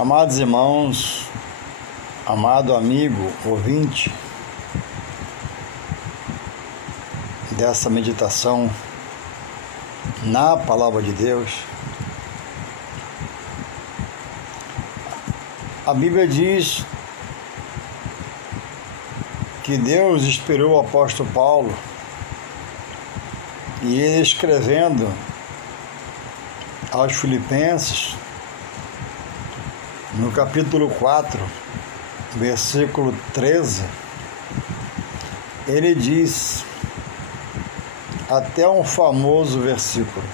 Amados irmãos, amado amigo, ouvinte dessa meditação na Palavra de Deus, a Bíblia diz que Deus inspirou o apóstolo Paulo e ele escrevendo aos Filipenses, no capítulo 4, versículo 13, ele diz, até um famoso versículo: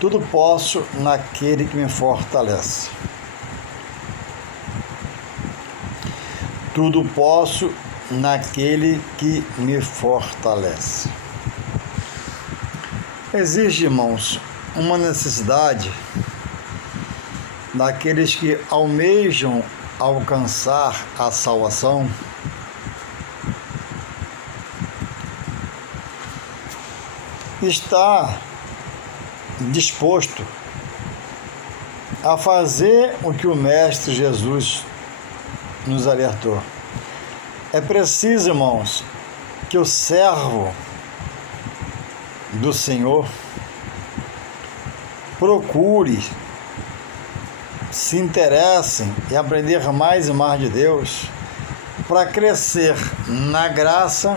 tudo posso naquele que me fortalece. Tudo posso naquele que me fortalece. Existe, irmãos, uma necessidade daqueles que almejam alcançar a salvação está disposto a fazer o que o Mestre Jesus nos alertou. É preciso, irmãos, que o servo do Senhor procure, se interessem em aprender mais e mais de Deus para crescer na graça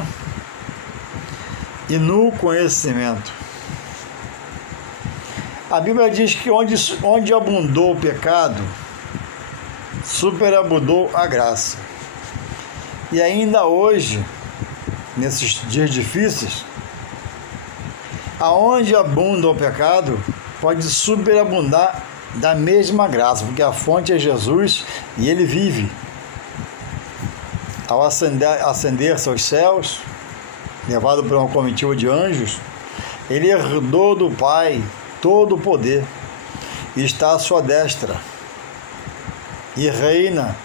e no conhecimento. A Bíblia diz que onde abundou o pecado, superabundou a graça. E ainda hoje, nesses dias difíceis, aonde abunda o pecado, pode superabundar da mesma graça, porque a fonte é Jesus e ele vive. Ao ascender-se aos céus, levado por uma comitiva de anjos, ele herdou do Pai todo o poder e está à sua destra e reina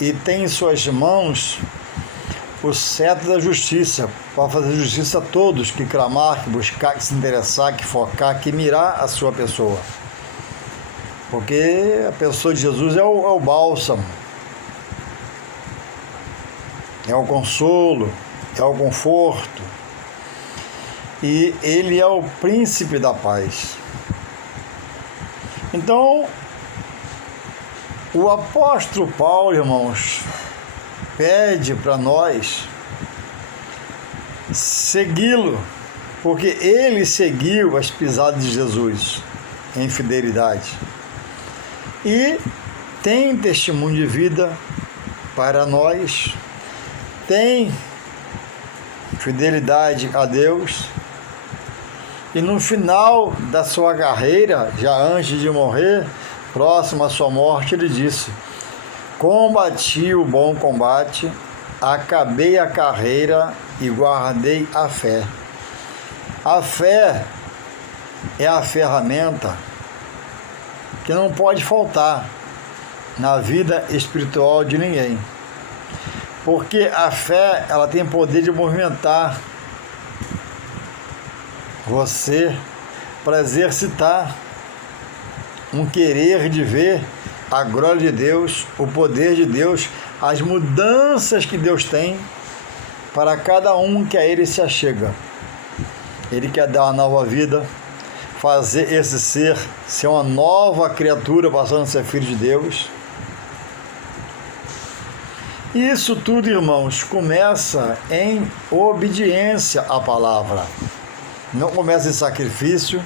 e tem em suas mãos o cetro da justiça, para fazer justiça a todos que clamar, que buscar, que se interessar, que focar, que mirar a sua pessoa. Porque a pessoa de Jesus é o bálsamo, é o consolo, é o conforto, e ele é o príncipe da paz. Então, o apóstolo Paulo, irmãos, pede para nós segui-lo, porque ele seguiu as pisadas de Jesus em fidelidade e tem testemunho de vida para nós, tem fidelidade a Deus, e no final da sua carreira, já antes de morrer, próximo à sua morte, ele disse: combati o bom combate, acabei a carreira e guardei a fé. A fé é a ferramenta que não pode faltar na vida espiritual de ninguém. Porque a fé, ela tem poder de movimentar você para exercitar um querer de ver a glória de Deus, o poder de Deus, as mudanças que Deus tem para cada um que a Ele se achega. Ele quer dar uma nova vida, fazer esse ser uma nova criatura, passando a ser filho de Deus. E isso tudo, irmãos, começa em obediência à palavra. Não começa em sacrifício,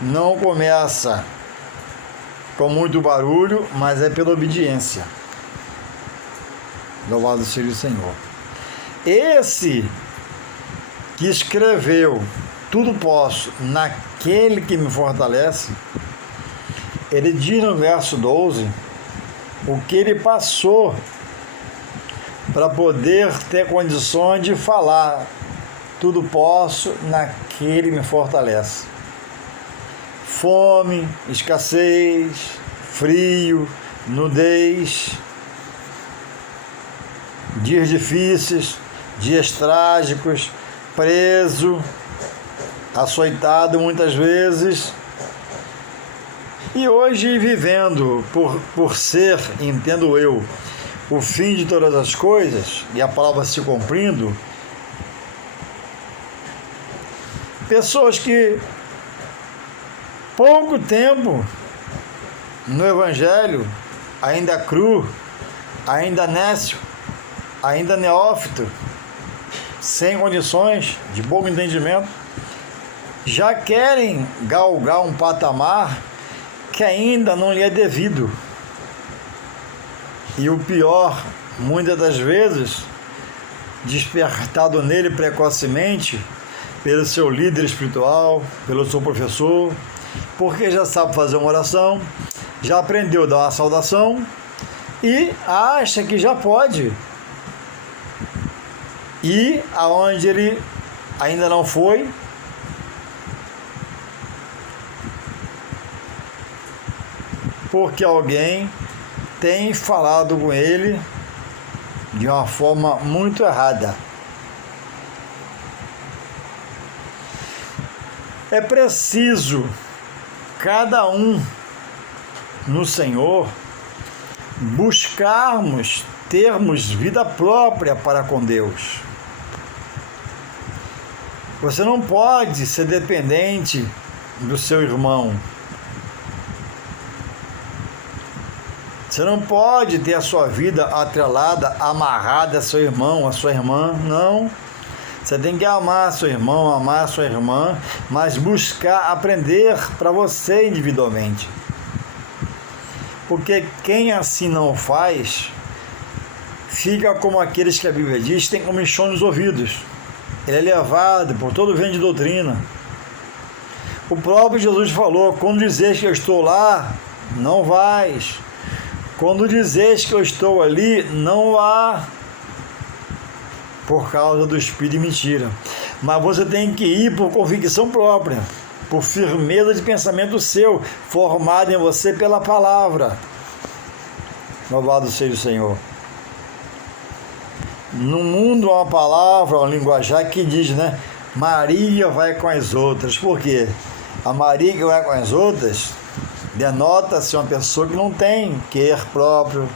não começa com muito barulho, mas é pela obediência. Louvado seja o Senhor. Esse que escreveu tudo posso naquele que me fortalece, ele diz no verso 12 o que ele passou para poder ter condições de falar: tudo posso naquele que me fortalece. Fome, escassez, frio, nudez, dias difíceis, dias trágicos, preso, açoitado muitas vezes, E hoje, vivendo por ser, entendo eu, o fim de todas as coisas, e a palavra se cumprindo, pessoas que pouco tempo no Evangelho, ainda cru, ainda nécio, ainda neófito, sem condições, de pouco entendimento, já querem galgar um patamar que ainda não lhe é devido. E o pior, muitas das vezes, despertado nele precocemente pelo seu líder espiritual, pelo seu professor, porque já sabe fazer uma oração, já aprendeu a dar uma saudação e acha que já pode ir aonde ele ainda não foi, porque alguém tem falado com ele de uma forma muito errada. É preciso cada um no Senhor buscarmos termos vida própria para com Deus. Você não pode ser dependente do seu irmão. Você não pode ter a sua vida atrelada, amarrada a seu irmão, a sua irmã, não. Você tem que amar seu irmão, amar a sua irmã, mas buscar aprender para você individualmente. Porque quem assim não faz, fica como aqueles que a Bíblia diz, tem comichão nos ouvidos. Ele é levado por todo vento de doutrina. O próprio Jesus falou, quando dizes que eu estou lá, não vais. Quando dizes que eu estou ali, não vá, por causa do espírito de mentira. Mas você tem que ir por convicção própria, por firmeza de pensamento seu, formado em você pela palavra. Louvado seja o Senhor. No mundo há uma palavra, uma linguajar que diz, né? Maria vai com as outras. Por quê? A Maria que vai com as outras denota-se uma pessoa que não tem querer próprio,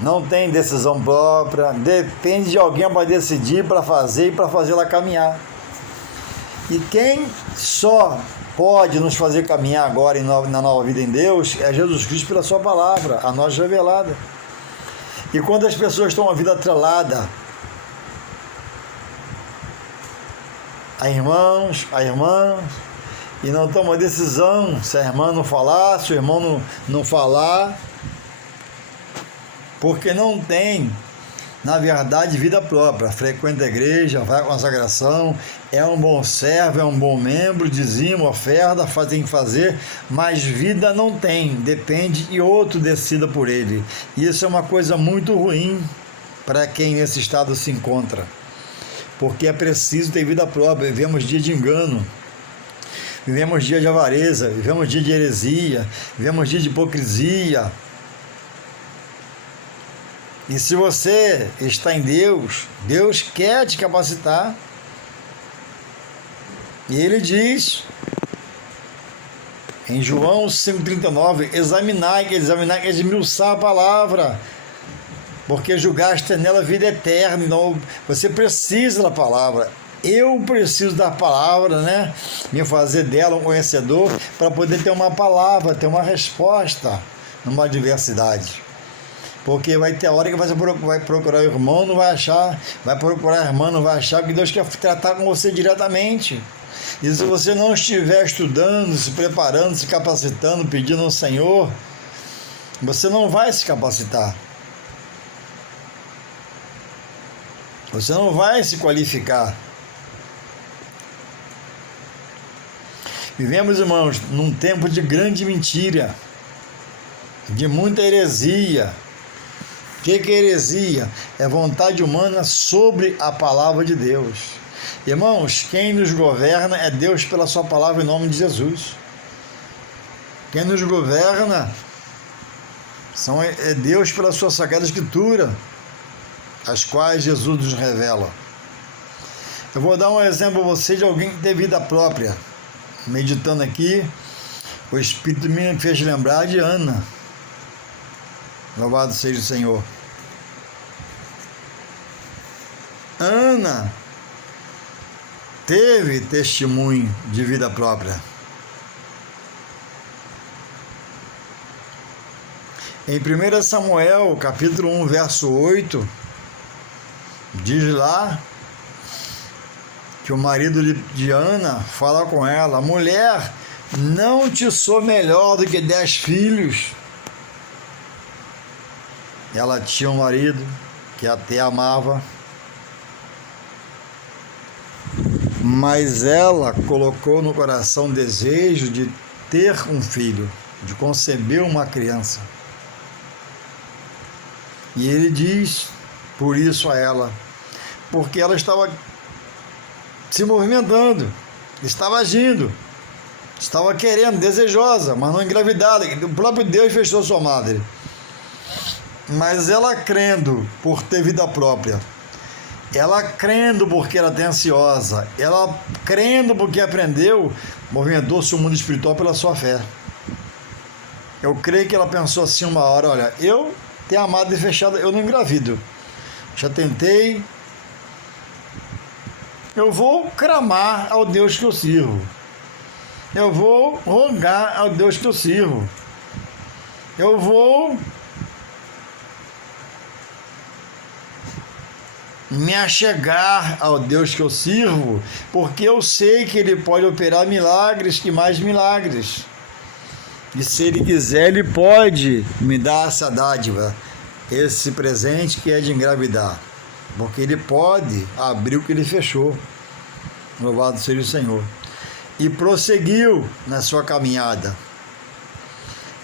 não tem decisão própria, depende de alguém para decidir, para fazer e para fazê-la caminhar. E quem só pode nos fazer caminhar agora na nova vida em Deus é Jesus Cristo pela sua palavra, a nós revelada. E quando as pessoas estão uma vida atrelada a irmãos, a irmãs, e não toma decisão, se a irmã não falar, se o irmão não falar, porque não tem, na verdade, vida própria, frequenta a igreja, vai à consagração, é um bom servo, é um bom membro, dizima, oferta, tem que fazer, mas vida não tem, depende e outro decida por ele. Isso é uma coisa muito ruim para quem nesse estado se encontra, porque é preciso ter vida própria. Vivemos dia de engano, vivemos dia de avareza, vivemos dia de heresia, vivemos dia de hipocrisia. E se você está em Deus, Deus quer te capacitar. E Ele diz em João 5,39, examinai, que é esmiuçar a palavra, porque julgaste nela a vida eterna. Então, você precisa da palavra. Eu preciso da palavra, né? Me fazer dela um conhecedor para poder ter uma palavra, ter uma resposta numa adversidade. Porque vai ter hora que você vai procurar o irmão, não vai achar, vai procurar a irmã, não vai achar, porque Deus quer tratar com você diretamente. E se você não estiver estudando, se preparando, se capacitando, pedindo ao Senhor, você não vai se capacitar. Você não vai se qualificar. Vivemos, irmãos, num tempo de grande mentira, de muita heresia. O que é heresia? É vontade humana sobre a palavra de Deus. Irmãos, quem nos governa é Deus pela sua palavra em nome de Jesus. Quem nos governa é Deus pela sua sagrada escritura, as quais Jesus nos revela. Eu vou dar um exemplo a você de alguém que tem vida própria, meditando aqui, o Espírito me fez lembrar de Ana. Louvado seja o Senhor. Ana teve testemunho de vida própria. Em 1 Samuel, capítulo 1, verso 8, diz lá que o marido de Ana fala com ela: mulher, não te sou melhor do que 10 filhos. Ela tinha um marido que até amava, mas ela colocou no coração o desejo de ter um filho, de conceber uma criança. E ele diz por isso a ela, porque ela estava se movimentando, estava agindo, estava querendo, desejosa, mas não engravidada. O próprio Deus fechou sua madre. Mas ela crendo por ter vida própria, ela crendo porque ela é ansiosa, ela crendo porque aprendeu, movimentou-se o mundo espiritual pela sua fé. Eu creio que ela pensou assim uma hora: olha, eu tenho amado e fechado, eu não engravido. Já tentei, eu vou clamar ao Deus que eu sirvo. Eu vou rogar ao Deus que eu sirvo. Eu vou me achegar ao Deus que eu sirvo, porque eu sei que Ele pode operar milagres e mais milagres. E se Ele quiser, Ele pode me dar essa dádiva, esse presente que é de engravidar, porque Ele pode abrir o que Ele fechou. Louvado seja o Senhor. E prosseguiu na sua caminhada.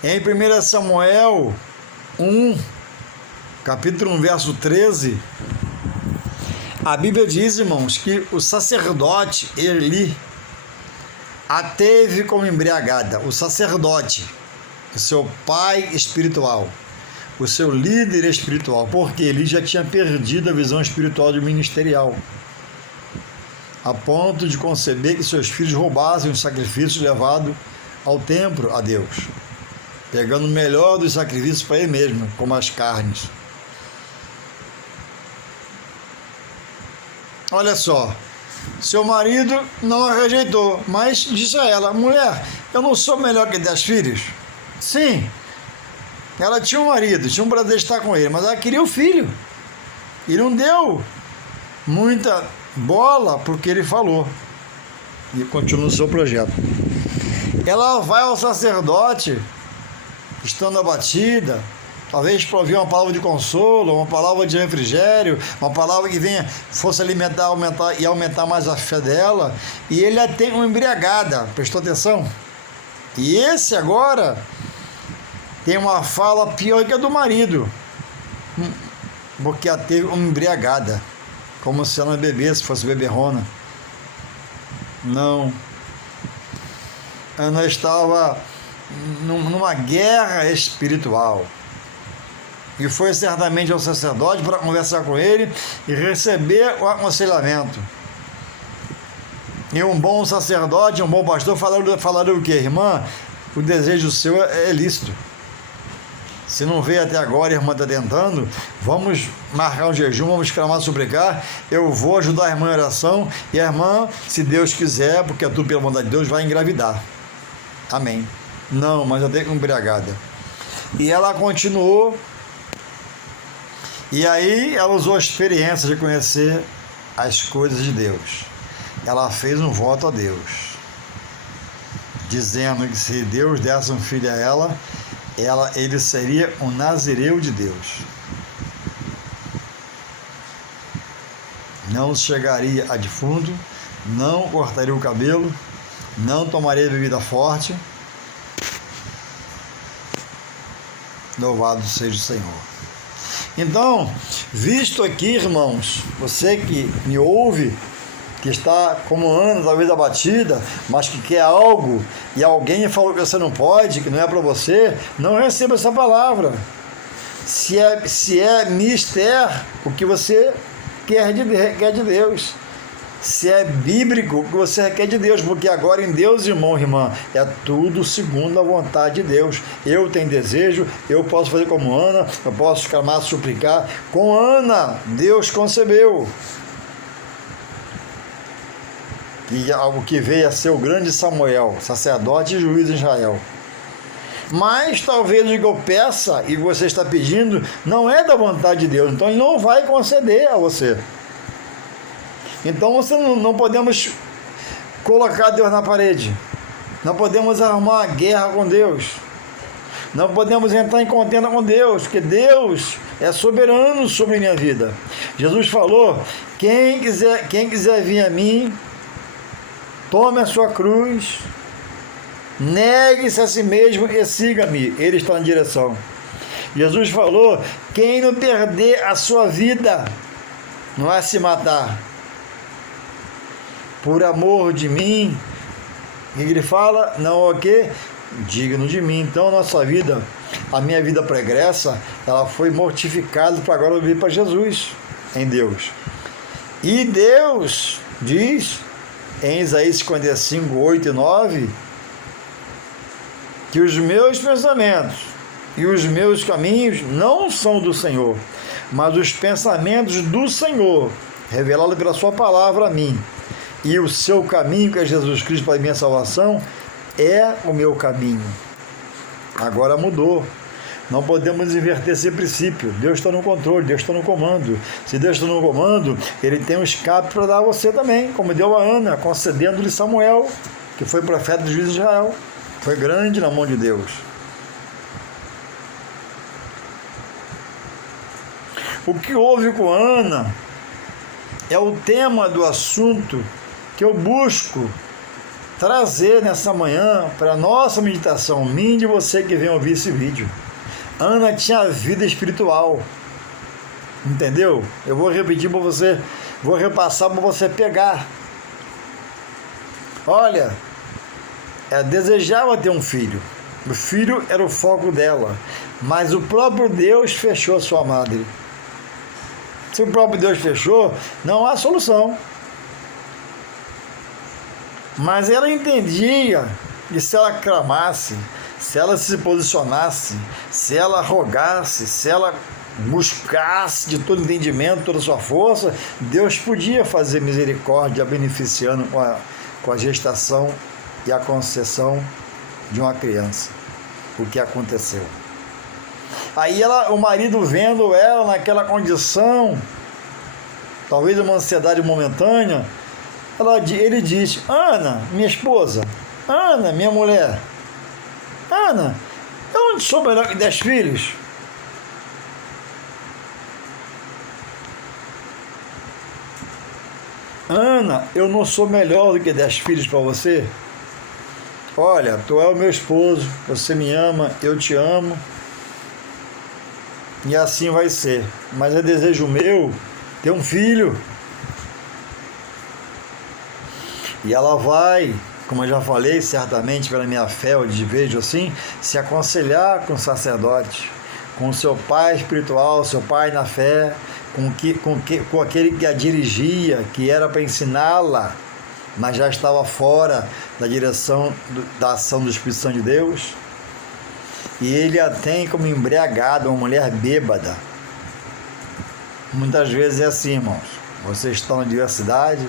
Em 1 Samuel 1, capítulo 1, verso 13, a Bíblia diz, irmãos, que o sacerdote Eli a teve como embriagada. O sacerdote, o seu pai espiritual, o seu líder espiritual, porque ele já tinha perdido a visão espiritual do ministerial, a ponto de conceber que seus filhos roubassem os sacrifícios levados ao templo a Deus, pegando o melhor dos sacrifícios para ele mesmo, como as carnes. Olha só, seu marido não a rejeitou, mas disse a ela: mulher, eu não sou melhor que 10 filhos? Sim, ela tinha um marido, tinha um prazer de estar com ele, mas ela queria o filho. E não deu muita bola porque ele falou. E continua o seu projeto. Ela vai ao sacerdote, estando abatida, talvez para ouvir uma palavra de consolo, uma palavra de refrigério, uma palavra que fosse aumentar mais a fé dela, e ele a tem uma embriagada, prestou atenção? E esse agora tem uma fala pior que a do marido, porque a teve uma embriagada, como se ela não bebesse, fosse beberrona. Não. Ana estava numa guerra espiritual. E foi certamente ao sacerdote para conversar com ele e receber o aconselhamento. E um bom sacerdote, um bom pastor falaram o quê? Irmã, o desejo seu é lícito. Se não veio até agora, a irmã está tentando, vamos marcar um jejum, vamos clamar, suplicar, eu vou ajudar a irmã em oração, e a irmã, se Deus quiser, porque é tudo pela vontade de Deus, vai engravidar. Amém. Não, mas eu tenho embriagada. E ela continuou. E aí ela usou a experiência de conhecer as coisas de Deus. Ela fez um voto a Deus, dizendo que se Deus desse um filho a ela, ele seria um nazireu de Deus. Não chegaria a defunto, não cortaria o cabelo, não tomaria bebida forte. Louvado seja o Senhor. Então, visto aqui, irmãos, você que me ouve, que está como Ana, talvez abatida, mas que quer algo, e alguém falou que você não pode, que não é para você, não receba essa palavra. Se é mister, o que você quer de Deus. se é bíblico o que você requer de Deus, porque agora em Deus, irmão e irmã, é tudo segundo a vontade de Deus. Eu tenho desejo, eu posso fazer como Ana, eu posso clamar, suplicar. Com Ana, Deus concebeu. E algo que veio a ser o grande Samuel, sacerdote e juiz de Israel. Mas talvez o que eu peça e você está pedindo não é da vontade de Deus, então Ele não vai conceder a você. Então você não podemos colocar Deus na parede, não podemos arrumar uma guerra com Deus, não podemos entrar em contenda com Deus, porque Deus é soberano sobre minha vida. Jesus falou: quem quiser vir a mim, tome a sua cruz, negue-se a si mesmo e siga-me. Ele está na direção. Jesus falou: quem não perder a sua vida, não vai se matar, por amor de mim, e ele fala, não é o quê? Digno de mim. Então a nossa vida, a minha vida pregressa, ela foi mortificada para agora eu vir para Jesus, em Deus. E Deus diz em Isaías 55, 8 e 9, que os meus pensamentos e os meus caminhos não são do Senhor, mas os pensamentos do Senhor, revelado pela sua palavra a mim. E o seu caminho, que é Jesus Cristo para a minha salvação, é o meu caminho. Agora mudou. Não podemos inverter esse princípio. Deus está no controle, Deus está no comando. Se Deus está no comando, Ele tem um escape para dar a você também, como deu a Ana, concedendo-lhe Samuel, que foi profeta do juiz de Israel. Foi grande na mão de Deus. O que houve com Ana é o tema do assunto que eu busco trazer nessa manhã para a nossa meditação, mim e de você que vem ouvir esse vídeo. Ana tinha vida espiritual, entendeu? Eu vou repetir para você, vou repassar para você pegar. Olha, ela desejava ter um filho, o filho era o foco dela, mas o próprio Deus fechou a sua madre. Se o próprio Deus fechou, não há solução. Mas ela entendia que se ela clamasse, se ela se posicionasse, se ela rogasse, se ela buscasse de todo entendimento, toda a sua força, Deus podia fazer misericórdia, beneficiando com a gestação e a concessão de uma criança. O que aconteceu? Aí o marido vendo ela naquela condição, talvez uma ansiedade momentânea, ele diz: Ana, minha esposa, Ana, minha mulher, Ana, eu não sou melhor que 10 filhos? Ana, eu não sou melhor do que 10 filhos para você? Olha, tu é o meu esposo, você me ama, eu te amo, e assim vai ser. Mas é desejo meu ter um filho. E ela vai, como eu já falei, certamente pela minha fé, eu vejo assim, se aconselhar com o sacerdote, com o seu pai espiritual, seu pai na fé, com aquele que a dirigia, que era para ensiná-la, mas já estava fora da direção da ação do Espírito Santo de Deus. E ele a tem como embriagada, uma mulher bêbada. Muitas vezes é assim, irmãos. Você está na diversidade,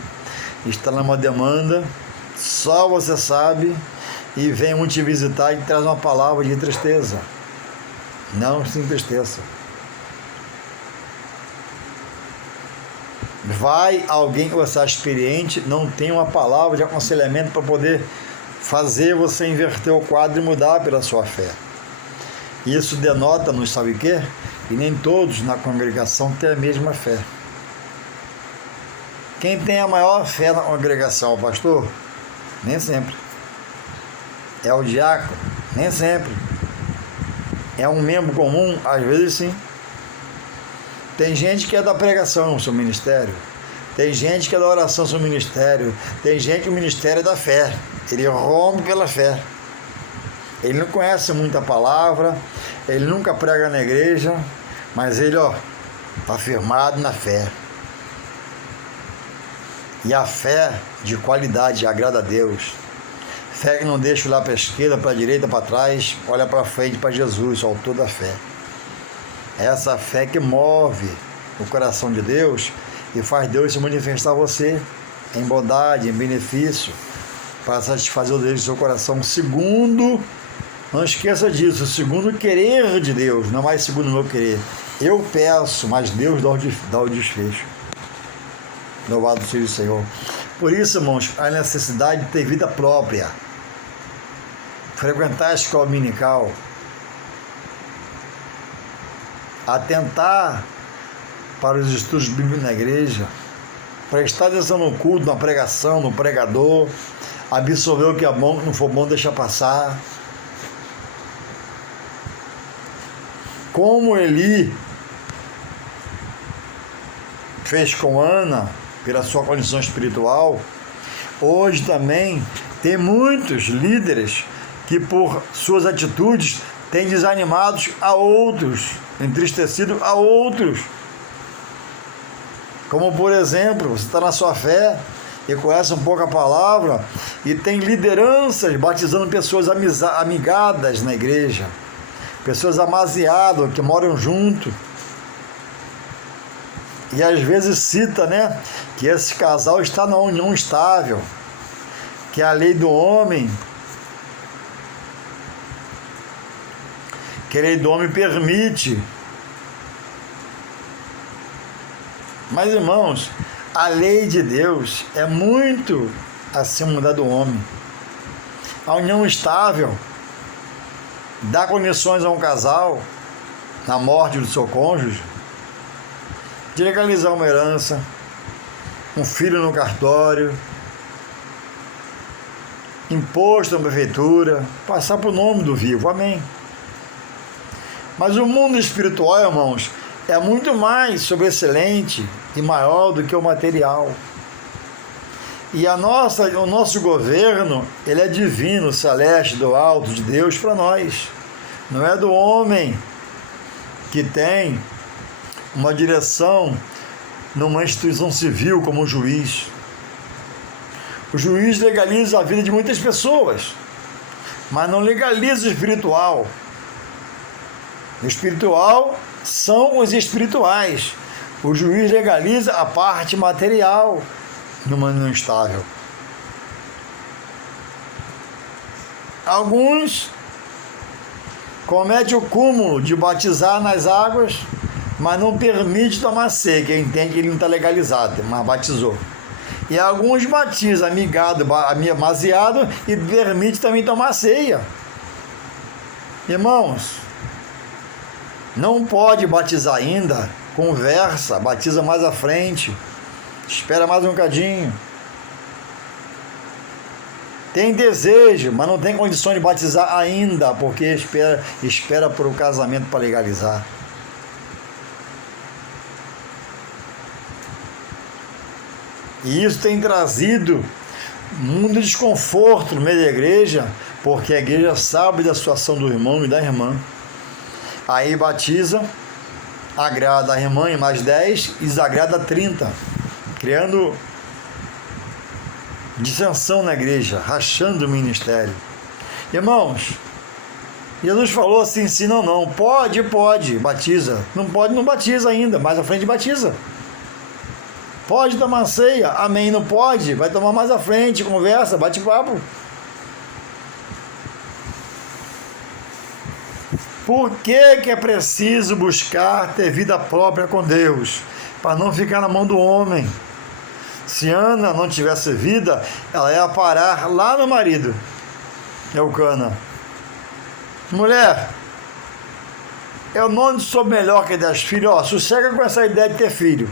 está numa demanda, só você sabe, e vem um te visitar e traz uma palavra de tristeza. Não se entristeça. Vai alguém que você é experiente, não tem uma palavra de aconselhamento para poder fazer você inverter o quadro e mudar pela sua fé. Isso denota, não sabe o quê? E nem todos na congregação têm a mesma fé. Quem tem a maior fé na congregação, o pastor? Nem sempre. É o diácono? Nem sempre. É um membro comum? Às vezes sim. Tem gente que é da pregação no seu ministério. Tem gente que é da oração no seu ministério. Tem gente que o ministério é da fé. Ele rompe pela fé. Ele não conhece muita palavra, ele nunca prega na igreja, mas ele, está firmado na fé. E a fé de qualidade agrada a Deus. Fé que não deixa olhar para a esquerda, para a direita, para trás, olha para frente, para Jesus, o autor da fé. É essa fé que move o coração de Deus e faz Deus se manifestar a você em bondade, em benefício, para satisfazer o desejo do seu coração, segundo, não esqueça disso, segundo o querer de Deus, não mais segundo o meu querer. Eu peço, mas Deus dá o desfecho. Louvado seja o Senhor. Por isso, irmãos, a necessidade de ter vida própria, frequentar a escola dominical, atentar para os estudos bíblicos na igreja, prestar atenção no culto, na pregação, no pregador, absorver o que é bom, o que não for bom, deixa passar. Como Eli fez com Ana, pela sua condição espiritual, hoje também tem muitos líderes que por suas atitudes têm desanimado a outros, entristecido a outros. Como por exemplo, você está na sua fé e conhece um pouco a palavra e tem lideranças batizando pessoas amigadas na igreja, pessoas amaziadas que moram junto. E às vezes cita, né, que esse casal está na união estável, que a lei do homem, que a lei do homem permite. Mas, irmãos, a lei de Deus é muito acima da do homem. A união estável dá condições a um casal, na morte do seu cônjuge, de legalizar uma herança, um filho no cartório, imposto na prefeitura, passar para o nome do vivo, amém. Mas o mundo espiritual, irmãos, é muito mais sobressalente e maior do que o material. E o nosso governo, ele é divino, celeste, do alto, de Deus para nós. Não é do homem que tem uma direção numa instituição civil como o juiz. O juiz legaliza a vida de muitas pessoas, mas não legaliza o espiritual. O espiritual são os espirituais. O juiz legaliza a parte material numa união estável. Alguns cometem o cúmulo de batizar nas águas, mas não permite tomar ceia, que entende que ele não está legalizado, mas batizou. E alguns batizam amigado, amaziado, e permite também tomar ceia. Irmãos, não pode batizar ainda, conversa, batiza mais à frente, espera mais um bocadinho. Tem desejo, mas não tem condições de batizar ainda, porque espera por o casamento para legalizar. E isso tem trazido muito desconforto no meio da igreja, porque a igreja sabe da situação do irmão e da irmã. Aí batiza, agrada a irmã em mais 10 e desagrada 30, criando dissensão na igreja, rachando o ministério. Irmãos, Jesus falou assim, sim, não, pode, batiza. Não pode, não batiza ainda, mais à frente batiza. Pode tomar ceia, amém, não pode, vai tomar mais à frente, conversa, bate papo. Por que é preciso buscar ter vida própria com Deus? Para não ficar na mão do homem. Se Ana não tivesse vida, ela ia parar lá no marido, Eucana. Mulher, eu não sou melhor que 10 filhos, sossega com essa ideia de ter filho.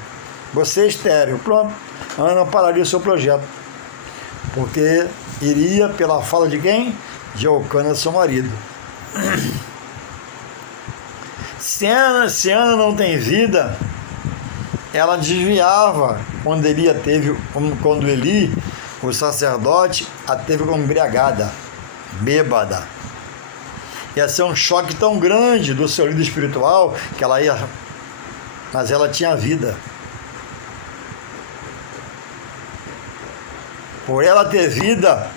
Você é estéril, pronto. Ana pararia o seu projeto, porque iria pela fala de quem? De Eucana, seu marido. Se Ana não tem vida, ela desviava quando Eli, o sacerdote, a teve como embriagada, bêbada. Ia ser um choque tão grande do seu líder espiritual que ela ia, mas ela tinha vida. Por ela ter vida,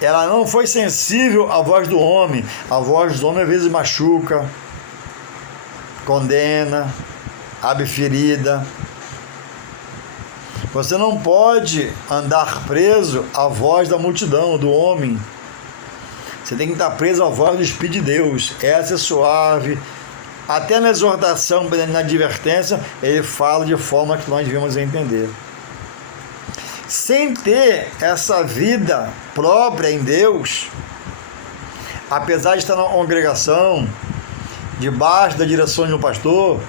ela não foi sensível à voz do homem. A voz do homem às vezes machuca, condena, abre ferida. Você não pode andar preso à voz da multidão, do homem. Você tem que estar preso à voz do Espírito de Deus. Essa é suave. Até na exortação, na advertência, ele fala de forma que nós devemos entender. Sem ter essa vida própria em Deus, apesar de estar na congregação, debaixo da direção de um pastor,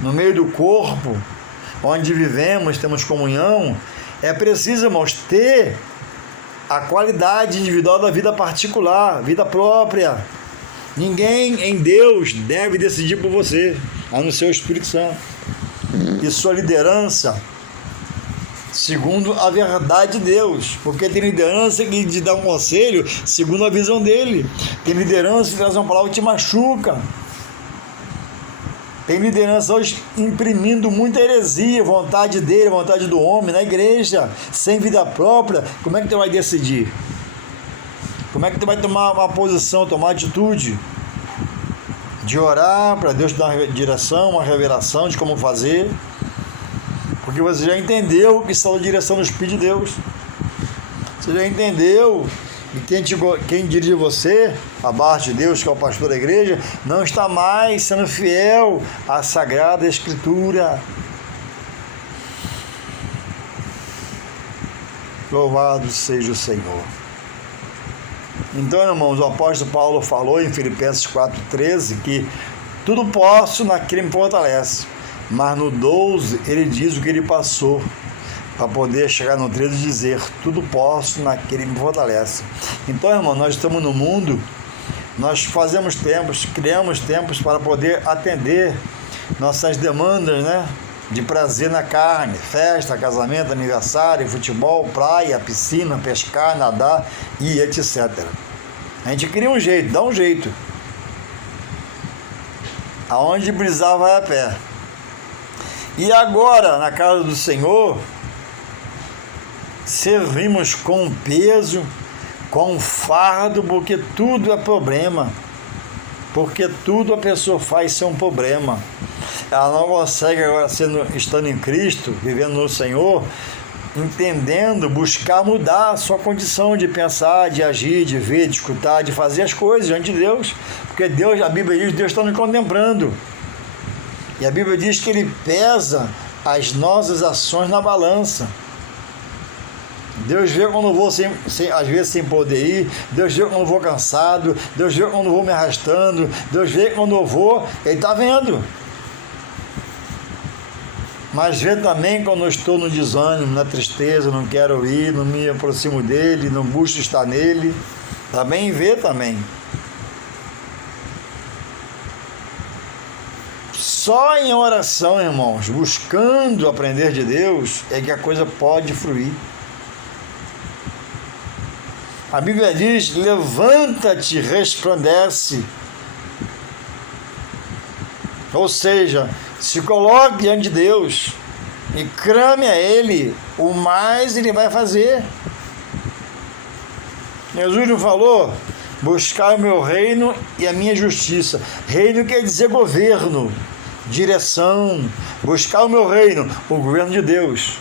no meio do corpo, onde vivemos, temos comunhão, é preciso, irmãos, ter a qualidade individual da vida particular, vida própria. Ninguém em Deus deve decidir por você, a não ser o Espírito Santo. E sua liderança, segundo a verdade de Deus, porque tem liderança que te dá um conselho segundo a visão dele, tem liderança que traz uma palavra que te machuca, tem liderança hoje imprimindo muita heresia, vontade dele, vontade do homem na igreja, sem vida própria. Como é que tu vai decidir? Como é que tu vai tomar uma posição, tomar atitude? De orar para Deus te dar uma direção, uma revelação de como fazer, porque você já entendeu que está na direção do Espírito de Deus. Você já entendeu que quem dirige você, abaixo de Deus, que é o pastor da igreja, não está mais sendo fiel à Sagrada Escritura. Louvado seja o Senhor. Então, irmãos, o apóstolo Paulo falou em Filipenses 4,13 que tudo posso naquele que me fortalece. Mas no 12 ele diz o que ele passou, para poder chegar no 13 e dizer, tudo posso naquele que me fortalece. Então, irmão, nós estamos no mundo, nós fazemos tempos, criamos tempos para poder atender nossas demandas, né? De prazer na carne, festa, casamento, aniversário, futebol, praia, piscina, pescar, nadar e etc. A gente cria um jeito, dá um jeito. Aonde precisar vai a pé. E agora, na casa do Senhor, servimos com peso, com fardo, porque tudo é problema. Porque tudo a pessoa faz ser um problema. Ela não consegue agora, estando em Cristo, vivendo no Senhor, entendendo, buscar mudar a sua condição de pensar, de agir, de ver, de escutar, de fazer as coisas diante de Deus. Porque Deus, a Bíblia diz, Deus está nos contemplando. E a Bíblia diz que Ele pesa as nossas ações na balança. Deus vê quando eu vou, às vezes, sem poder ir. Deus vê quando eu vou cansado. Deus vê quando eu vou me arrastando. Deus vê quando eu vou. Ele está vendo. Mas vê também quando eu estou no desânimo, na tristeza, não quero ir, não me aproximo dele, não busco estar nele. Também vê também. Só em oração, irmãos, buscando aprender de Deus, é que a coisa pode fluir. A Bíblia diz, levanta-te, resplandece. Ou seja, se coloque diante de Deus e clame a Ele, o mais Ele vai fazer. Jesus não falou, buscar o meu reino e a minha justiça. Reino quer dizer governo, direção. Buscar o meu reino, o governo de Deus.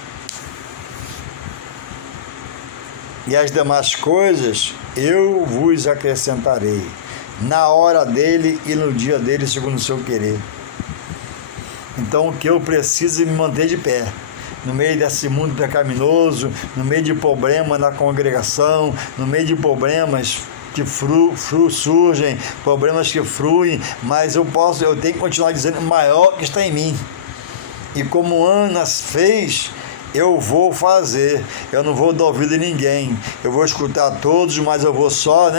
E as demais coisas eu vos acrescentarei, na hora dele e no dia dele, segundo o seu querer. Então, o que eu preciso é me manter de pé, no meio desse mundo pecaminoso, no meio de problemas na congregação, no meio de problemas que surgem, problemas que fluem, mas eu tenho que continuar dizendo, o maior que está em mim. E como Ana fez, eu vou fazer, eu não vou dar ouvido a ninguém, eu vou escutar todos, mas eu vou só,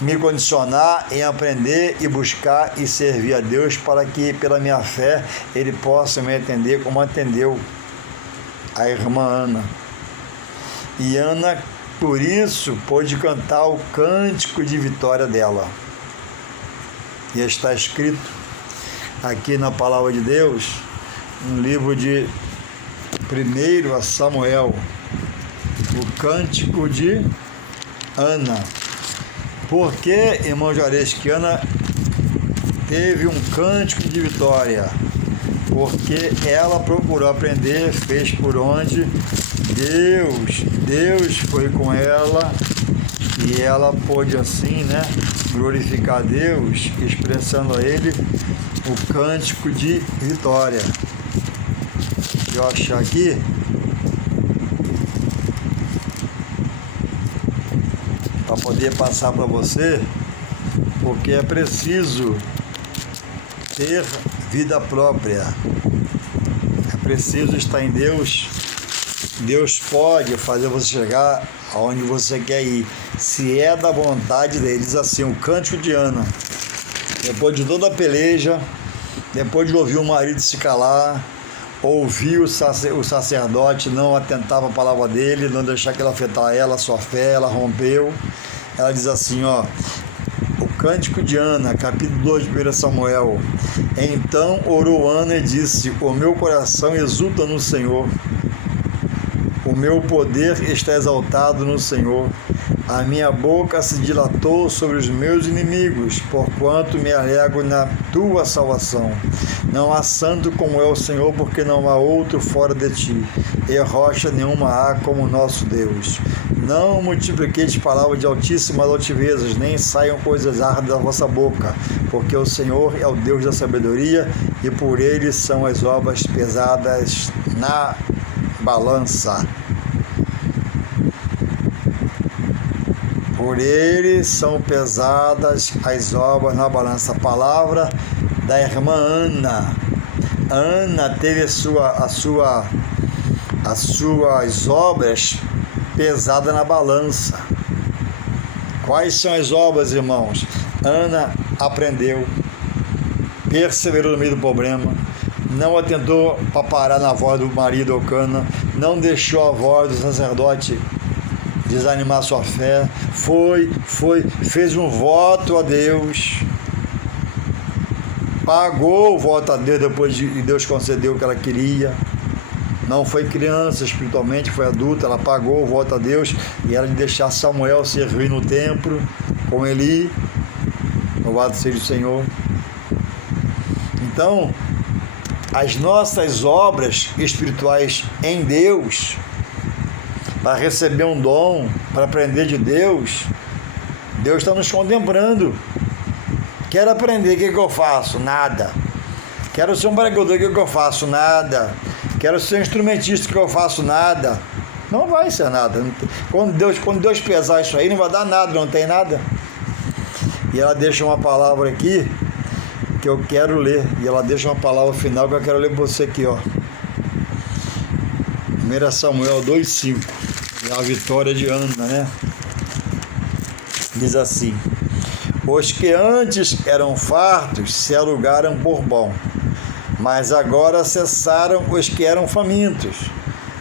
me condicionar em aprender e buscar e servir a Deus para que, pela minha fé, Ele possa me atender como atendeu a irmã Ana. E Ana, por isso, pôde cantar o cântico de vitória dela. E está escrito aqui na Palavra de Deus, no livro de 1 Samuel, o cântico de Ana. Por que, irmão Juarez, que Ana teve um cântico de vitória? Porque ela procurou aprender, fez por onde Deus foi com ela, e ela pôde assim, né, glorificar a Deus, expressando a Ele o cântico de vitória. Deixa eu achar aqui. Para poder passar para você, porque é preciso ter vida própria, é preciso estar em Deus. Deus pode fazer você chegar aonde você quer ir, se é da vontade dele. Diz assim, o cântico de Ana, depois de toda a peleja, depois de ouvir o marido se calar, ouvir o sacerdote não atentar para a palavra dele, não deixar que ela afetar ela, a sua fé, ela rompeu. Ela diz assim, ó, o cântico de Ana, capítulo 2 de 1 Samuel. Então orou Ana e disse, o meu coração exulta no Senhor, o meu poder está exaltado no Senhor. A minha boca se dilatou sobre os meus inimigos, porquanto me alegro na tua salvação. Não há santo como é o Senhor, porque não há outro fora de ti, e rocha nenhuma há como nosso Deus. Não multipliqueis palavras de altíssimas altivezas, nem saiam coisas árduas da vossa boca, porque o Senhor é o Deus da sabedoria, e por ele são as obras pesadas na balança. Por ele são pesadas as obras na balança. A palavra da irmã Ana. Ana teve as suas obras pesadas na balança. Quais são as obras, irmãos? Ana aprendeu, perseverou no meio do problema, não atentou para parar na voz do marido Eucana, não deixou a voz do sacerdote desanimar sua fé, fez um voto a Deus, pagou o voto a Deus depois de Deus concedeu o que ela queria. Não foi criança espiritualmente, foi adulta, ela pagou o voto a Deus, e ela de deixar Samuel servir no templo com Eli, louvado seja o Senhor. Então, as nossas obras espirituais em Deus, para receber um dom, para aprender de Deus, Deus está nos contemplando. Quero aprender, o que eu faço? Nada. Quero ser um pregador, o que eu faço? Nada. Quero ser um instrumentista, o que eu faço? Nada. Não vai ser nada. Quando Deus pesar isso aí, não vai dar nada, não tem nada. E ela deixa uma palavra aqui que eu quero ler. E ela deixa uma palavra final que eu quero ler para você aqui, ó. 1 Samuel 2,5. É a vitória de Ana, né? Diz assim: os que antes eram fartos se alugaram por bom, mas agora cessaram os que eram famintos.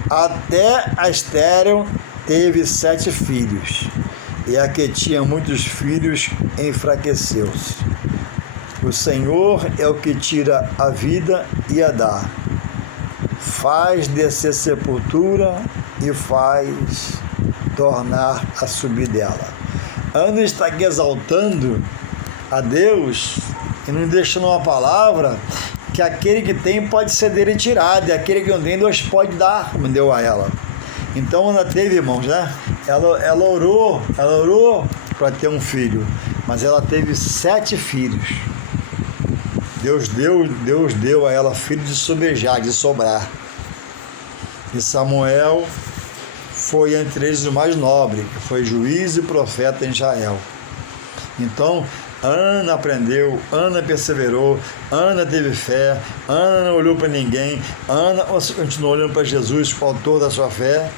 Até a estéril teve 7 filhos, e a que tinha muitos filhos enfraqueceu-se. O Senhor é o que tira a vida e a dá, faz descer sepultura e faz tornar a subir dela. Ana está aqui exaltando a Deus e nos deixando uma palavra que aquele que tem pode ser dele tirado, e aquele que não tem, Deus pode dar, como deu a ela. Então Ana teve, irmãos, né? Ela orou para ter um filho, mas ela teve 7 filhos. Deus deu a ela filho de sobejar, de sobrar. E Samuel foi entre eles o mais nobre, que foi juiz e profeta em Israel. Então, Ana aprendeu, Ana perseverou, Ana teve fé, Ana não olhou para ninguém, Ana continuou olhando para Jesus, o autor da sua fé.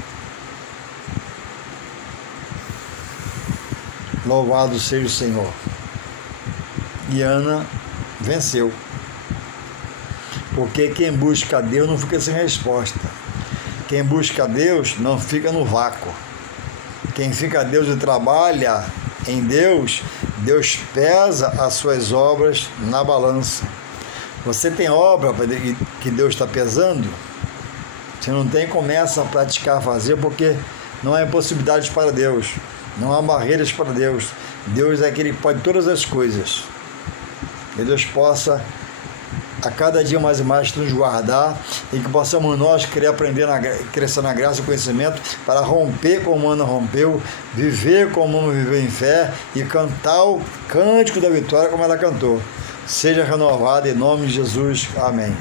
Louvado seja o Senhor. E Ana venceu. Porque quem busca a Deus não fica sem resposta. Quem busca a Deus não fica no vácuo. Quem fica a Deus e trabalha em Deus, Deus pesa as suas obras na balança. Você tem obra que Deus está pesando? Se não tem, começa a praticar, a fazer, porque Não há impossibilidades para Deus, não há barreiras para Deus. Deus é aquele que pode todas as coisas. Que Deus possa a cada dia mais e mais nos guardar e que possamos nós querer aprender, crescer na graça e conhecimento para romper como Ana rompeu, viver como Ana viveu em fé e cantar o cântico da vitória como ela cantou. Seja renovada em nome de Jesus. Amém.